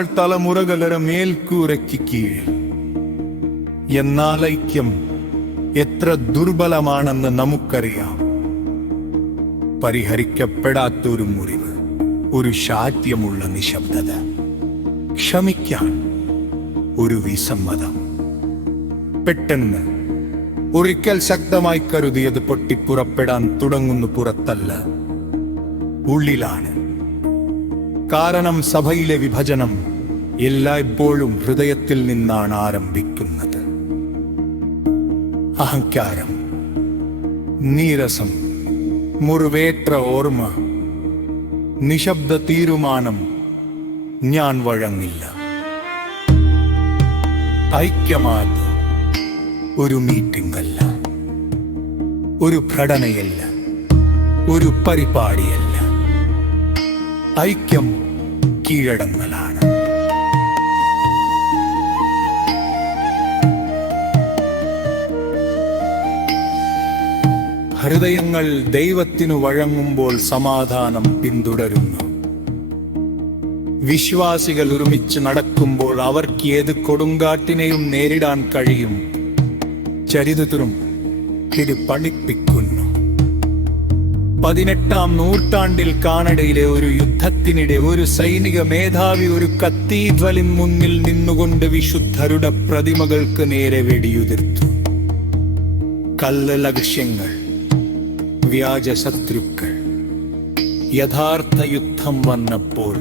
സമാധാനങ്ങൾ തലമുറകളുടെ മേൽക്കൂരയ്ക്ക് കീഴിൽ. എന്നാൽ ഐക്യം എത്ര ദുർബലമാണെന്ന് നമുക്കറിയാം. പരിഹരിക്കപ്പെടാത്തൊരു മുറിവ്, ഒരു ശാഠ്യമുള്ള നിശബ്ദത, ക്ഷമിക്കാൻ ഒരു വിസമ്മതം. പെട്ടെന്ന് ഒരിക്കൽ ശക്തമായി കരുതിയത് പൊട്ടിപ്പുറപ്പെടാൻ തുടങ്ങുന്നു, പുറത്തല്ല, ഉള്ളിലാണ്. കാരണം സഭയിലെ വിഭജനം എല്ലായ്പ്പോഴും ഹൃദയത്തിൽ നിന്നാണ് ആരംഭിക്കുന്നത്. അഹങ്കാരം, നീരസം, മുറിവേറ്റ ഓർമ്മ, നിശബ്ദ തീരുമാനം, ഞാൻ വഴങ്ങില്ല. ഐക്യമാത് ഒരു മീറ്റിംഗ് അല്ല, ഒരു ഘടനയല്ല, ഒരു പരിപാടിയല്ല. ഐക്യം കീഴടങ്ങലാണ്. ഹൃദയങ്ങൾ ദൈവത്തിനു വഴങ്ങുമ്പോൾ സമാധാനം പിന്തുടരുന്നു. വിശ്വാസികൾ ഒരുമിച്ച് നടക്കുമ്പോൾ അവർക്ക് ഏത് കൊടുങ്കാറ്റിനെയും നേരിടാൻ കഴിയും. ചരിത്രവും ഇത് പഠിപ്പിക്കുന്നു. 18-ാം നൂറ്റാണ്ടിൽ കാനഡയിലെ ഒരു യുദ്ധത്തിനിടെ ഒരു സൈനിക മേധാവി ഒരു കത്തീഡ്രലിന് മുന്നിൽ നിന്നുകൊണ്ട് വിശുദ്ധരുടെ പ്രതിമകൾക്ക് നേരെ വെടിയുതിർത്തു. കല്ല് ലക്ഷ്യങ്ങൾ, വ്യാജ ശത്രുക്കൾ. യഥാർത്ഥ യുദ്ധം വന്നപ്പോൾ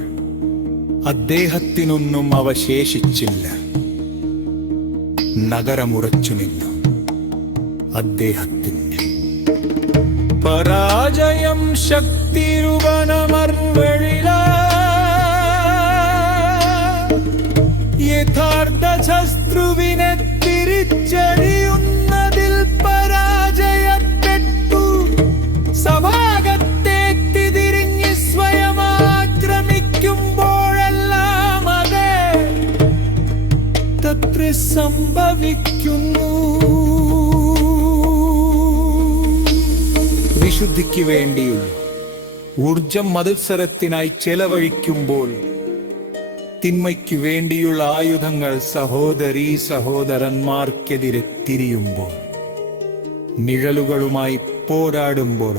അദ്ദേഹത്തിനൊന്നും അവശേഷിച്ചില്ല. നഗരമുറച്ചു നിന്നു. അദ്ദേഹത്തിന് പരാജയം ശക്തിരുവനമർവഴില. യഥാർത്ഥ ശത്രുവിനെ തിരിച്ചറിയുന്നതിൽ പരാജയപ്പെട്ടു. സഭാഗത്തേക്ക് തിരിഞ്ഞ് സ്വയം ആക്രമിക്കുമ്പോഴെല്ലാം അതെ തത്ര സംഭവിക്കുന്നു. വിശുദ്ധിക്ക് വേണ്ടിയുള്ള ഊർജം മത്സരത്തിനായി ചെലവഴിക്കുമ്പോൾ, തിന്മയ്ക്ക് വേണ്ടിയുള്ള ആയുധങ്ങൾ സഹോദരീ സഹോദരന്മാർക്കെതിരെ തിരിയുമ്പോൾ, നിഴലുകളുമായി പോരാടുമ്പോൾ